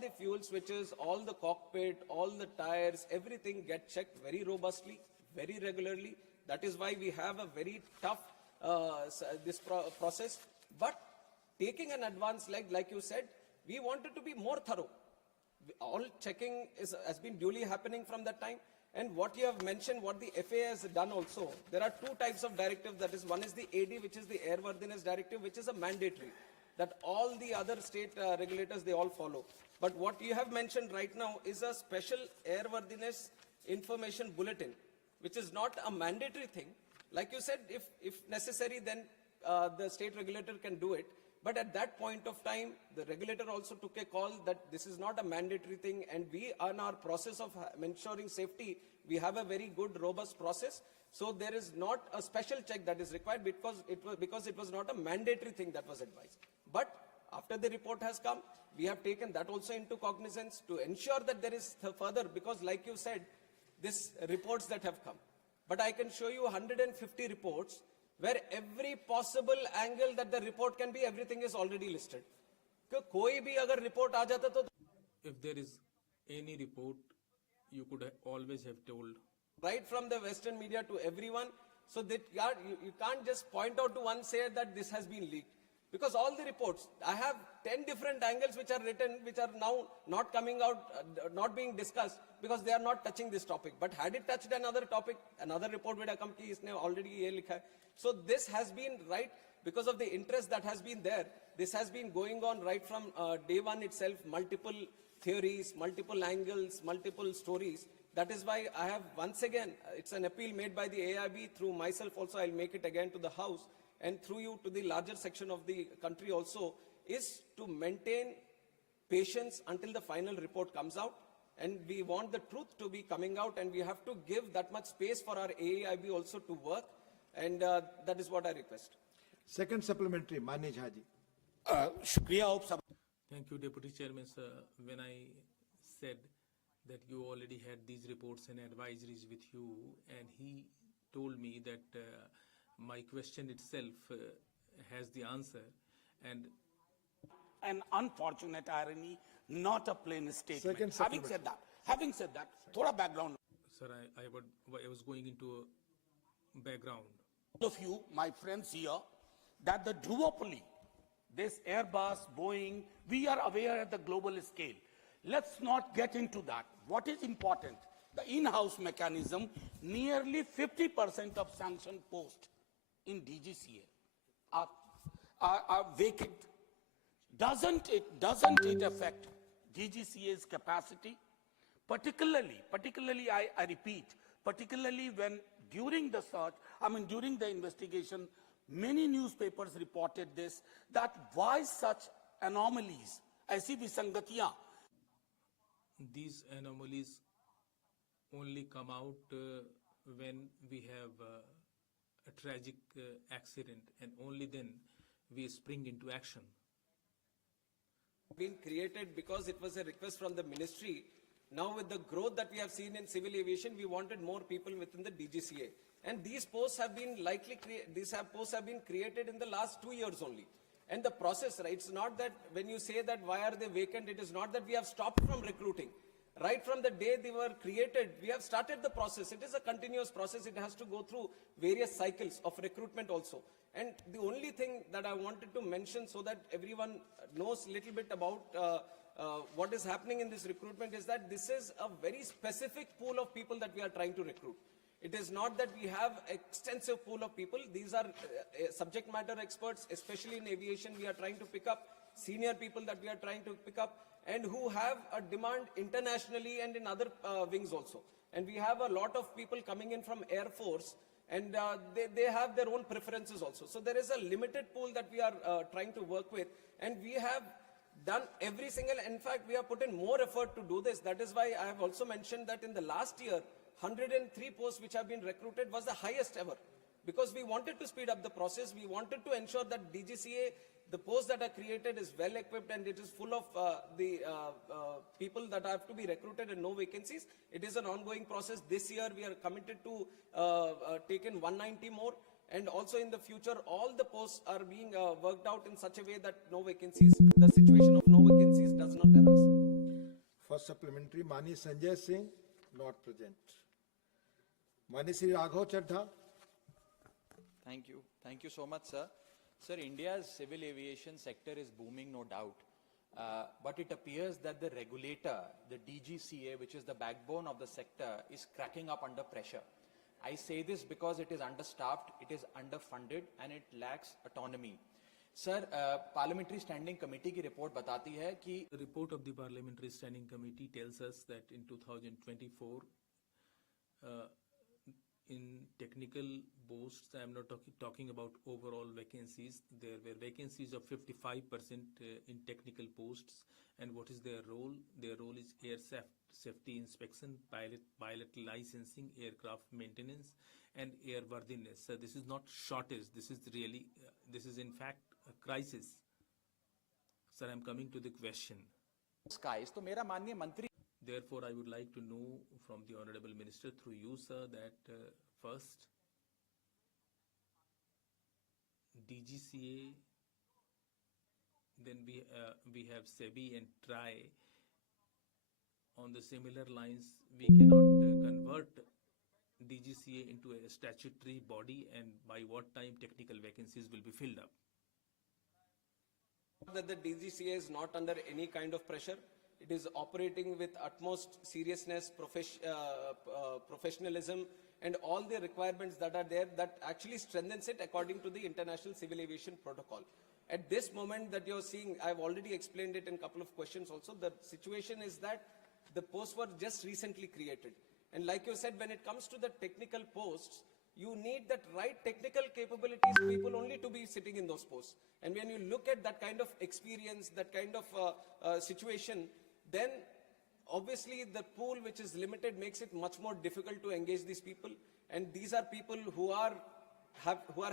the fuel switches, all the cockpit, all the tires, everything get checked very robustly, very regularly. That is why we have a very tough process. But taking an advance like you said, we wanted to be more thorough. All checking has been duly happening from that time. And what you have mentioned, what the FAA has done also, there are two types of directives. That is, one is the AD, which is the Airworthiness Directive, which is a mandatory, that all the other state regulators, they all follow. But what you have mentioned right now is a special Airworthiness Information Bulletin, which is not a mandatory thing. Like you said, if necessary, then the state regulator can do it. But at that point of time, the regulator also took a call that this is not a mandatory thing, and we, on our process of ensuring safety, we have a very good, robust process. So there is not a special check that is required because it was not a mandatory thing that was advised. But after the report has come, we have taken that also into cognizance to ensure that there is further, because like you said, these reports that have come. But I can show you 150 reports where every possible angle that the report can be, everything is already listed. Koi bhi agar report aa jata to, if there is any report, you could always have told. Right from the Western media to everyone, so that you can't just point out to one, say that this has been leaked. Because all the reports, I have 10 different angles which are written, which are now not coming out, not being discussed, because they are not touching this topic. But had it touched another topic, another report would have come ki isne already ye likha hai. So this has been right because of the interest that has been there. This has been going on right from day one itself, multiple theories, multiple angles, multiple stories. That is why I have once again, it's an appeal made by the AIB through myself also, I'll make it again to the House, and through you to the larger section of the country also, is to maintain patience until the final report comes out. And we want the truth to be coming out, and we have to give that much space for our AIB also to work. And that is what I request. Second supplementary, Mani Jhaji. Shukriya, Thank you, Deputy Chairman, sir. When I said that you already had these reports and advisories with you, and he told me that my question itself has the answer, and an unfortunate irony, not a plain statement. Second Having said that, thoda background. sir, I was going into a background. All of you, my friends here, that the duopoly, this Airbus, Boeing, we are aware at the global scale. Let's not get into that. What is important? The in-house mechanism, nearly 50% of sanction posts in DGCA are vacant. Doesn't it affect DGCA's capacity? Particularly, I repeat, particularly when during the search, during the investigation, many newspapers reported this, that why such anomalies, aisi visangatiyan. These anomalies only come out when we have a tragic accident, and only then we spring into action. Been created because it was a request from the ministry. Now with the growth that we have seen in civil aviation, we wanted more people within the DGCA. And these posts have been posts have been created in the last 2 years only. And the process, right, it's not that when you say that why are they vacant, it is not that we have stopped from recruiting. Right from the day they were created, we have started the process. It is a continuous process. It has to go through various cycles of recruitment also. And the only thing that I wanted to mention so that everyone knows a little bit about what is happening in this recruitment is that this is a very specific pool of people that we are trying to recruit. It is not that we have extensive pool of people. These are subject matter experts, especially in aviation. We are trying to pick up senior people that we are trying to pick up, and who have a demand internationally and in other wings also. And we have a lot of people coming in from Air Force, and they have their own preferences also. So there is a limited pool that we are trying to work with, and we have done every single, in fact, we have put in more effort to do this. That is why I have also mentioned that in the last year, 103 posts which have been recruited was the highest ever. Because we wanted to speed up the process, we wanted to ensure that DGCA, the posts that are created is well equipped and it is full of the people that have to be recruited and no vacancies. It is an ongoing process. This year we are committed to take in 190 more, and also in the future all the posts are being worked out in such a way that no vacancies, the situation of no vacancies does not arise. First supplementary, Mani Sanjay Singh, not present. Mani Sri Raghav Chadha. Thank you. Thank you so much, sir. Sir, India's civil aviation sector is booming, no doubt. But it appears that the regulator, the DGCA, which is the backbone of the sector, is cracking up under pressure. I say this because it is understaffed, it is underfunded, and it lacks autonomy. Sir, Parliamentary Standing Committee की report बताती है कि The report of the Parliamentary Standing Committee tells us that in 2024, in technical posts, I am not talking about overall vacancies, there were vacancies of 55% in technical posts. And what is their role? Their role is air safety inspection, pilot licensing, aircraft maintenance, and airworthiness. So this is not shortage. This is really, this is in fact a crisis. Sir, I'm coming to the question. skies, तो मेरा माननीय मंत्री Therefore, I would like to know from the Honorable Minister through you, sir, that first, DGCA, then we have SEBI and TRI. On the similar lines, we cannot convert DGCA into a statutory body, and by what time technical vacancies will be filled up? That the DGCA is not under any kind of pressure. It is operating with utmost seriousness, professionalism, and all the requirements that are there that actually strengthens it according to the International Civil Aviation Protocol. At this moment that you're seeing, I've already explained it in a couple of questions also, the situation is that the posts were just recently created. And like you said, when it comes to the technical posts, you need that right technical capabilities people only to be sitting in those posts. And when you look at that kind of experience, that kind of situation, then obviously the pool which is limited makes it much more difficult to engage these people. And these are people who are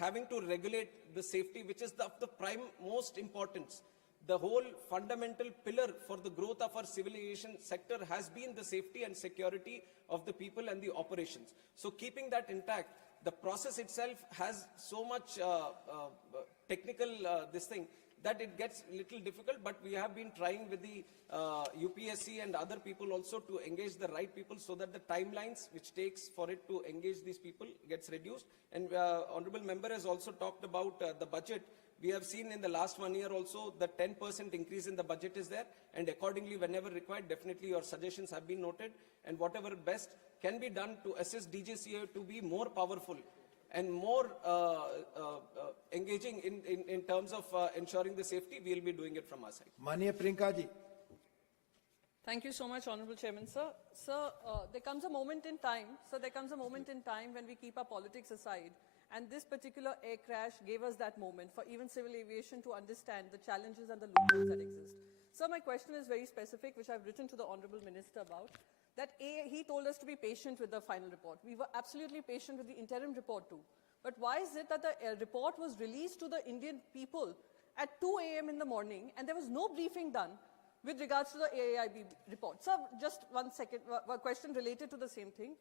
having to regulate the safety, which is of the prime most importance. The whole fundamental pillar for the growth of our civil aviation sector has been the safety and security of the people and the operations. So keeping that intact, the process itself has so much technical this thing that it gets a little difficult, but we have been trying with the UPSC and other people also to engage the right people so that the timelines which takes for it to engage these people gets reduced. And Honorable Member has also talked about the budget. We have seen in the last 1 year also the 10% increase in the budget is there, and accordingly whenever required, definitely your suggestions have been noted, and whatever best can be done to assist DGCA to be more powerful and more engaging in terms of ensuring the safety, we will be doing it from our side. Mania Priyanka ji. Thank you so much, Honorable Chairman, sir. Sir, there comes a moment in time, when we keep our politics aside, and this particular air crash gave us that moment for even civil aviation to understand the challenges and the loopholes that exist. Sir, my question is very specific, which I've written to the Honorable Minister about, that he told us to be patient with the final report. We were absolutely patient with the interim report too. But why is it that the report was released to the Indian people at 2 a.m. in the morning, and there was no briefing done with regards to the AAIB report? Sir, just 1 second, a question related to the same thing.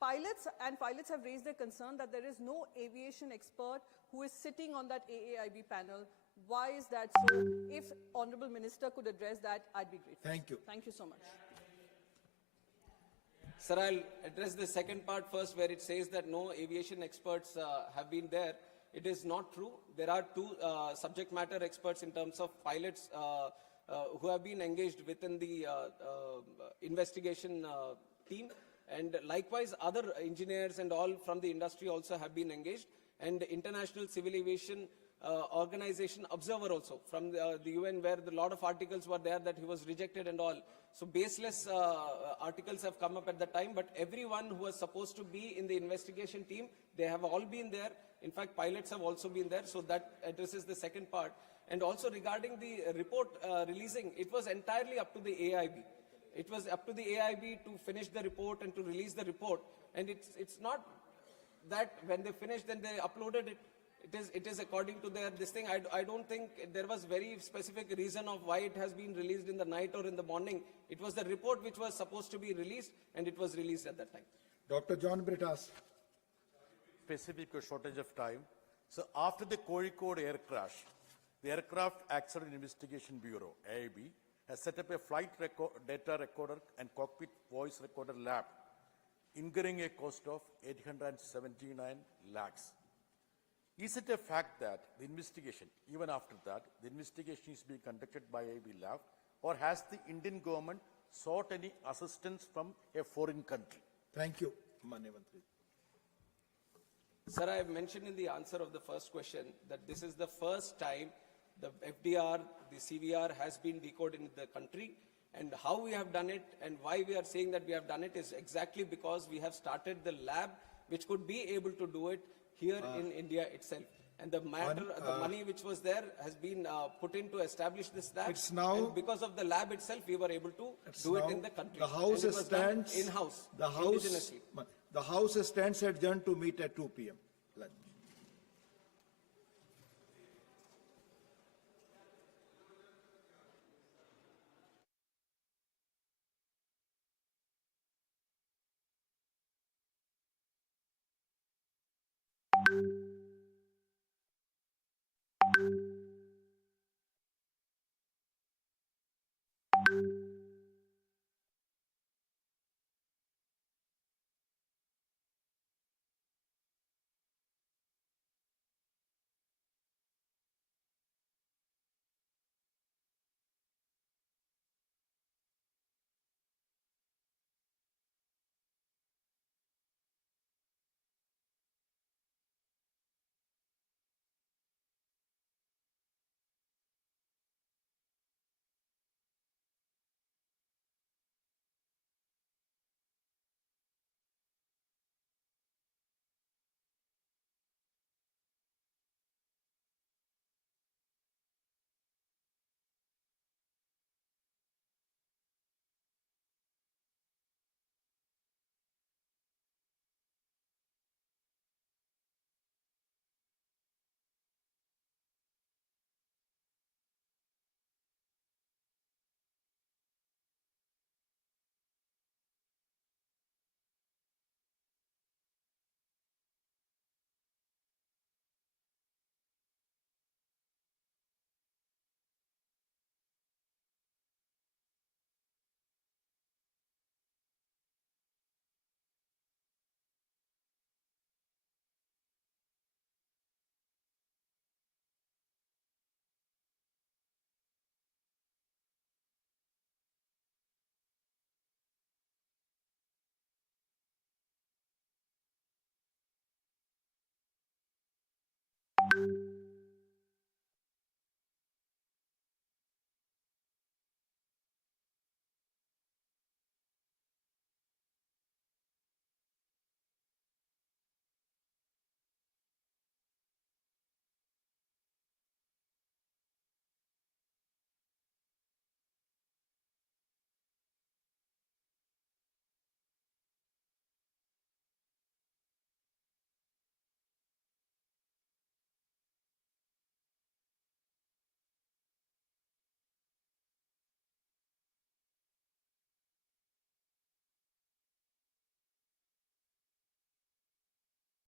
Pilots have raised their concern that there is no aviation expert who is sitting on that AAIB panel. Why is that so? If Honorable Minister could address that, I'd be grateful. Thank you. Thank you so much. Sir, I'll address the second part first, where it says that no aviation experts have been there. It is not true. There are two subject matter experts in terms of pilots who have been engaged within the investigation team. And likewise, other engineers and all from the industry also have been engaged. And the International Civil Aviation Organization observer also from the UN, where a lot of articles were there that he was rejected and all. So baseless articles have come up at the time, but everyone who was supposed to be in the investigation team, they have all been there. In fact, pilots have also been there. So that addresses the second part. And also regarding the report releasing, it was entirely up to the AIB. It was up to the AIB to finish the report and to release the report. And it's not that when they finished, then they uploaded it. It is according to their this thing. I don't think there was very specific reason of why it has been released in the night or in the morning. It was the report which was supposed to be released, and it was released at that time. Dr. John Britas. Specific shortage of time. So after the Kozhikode air crash, the Aircraft Accident Investigation Bureau, AIB, has set up a flight data recorder and cockpit voice recorder lab, incurring a cost of 879 lakhs. Is it a fact that the investigation, even after that, the investigation is being conducted by AB lab, or has the Indian government sought any assistance from a foreign country? Thank you, Manya Mantri. Sir, I have mentioned in the answer of the first question that this is the first time the FDR, the CVR has been decoded in the country, and how we have done it and why we are saying that we have done it is exactly because we have started the lab which could be able to do it here in India itself. And the matter, the money which was there has been put in to establish this lab. It's now- and because of the lab itself, we were able to do it in the country. The House and it was done stands in-house, The House, indigenously. the House stands adjourned to meet at 2 p.m.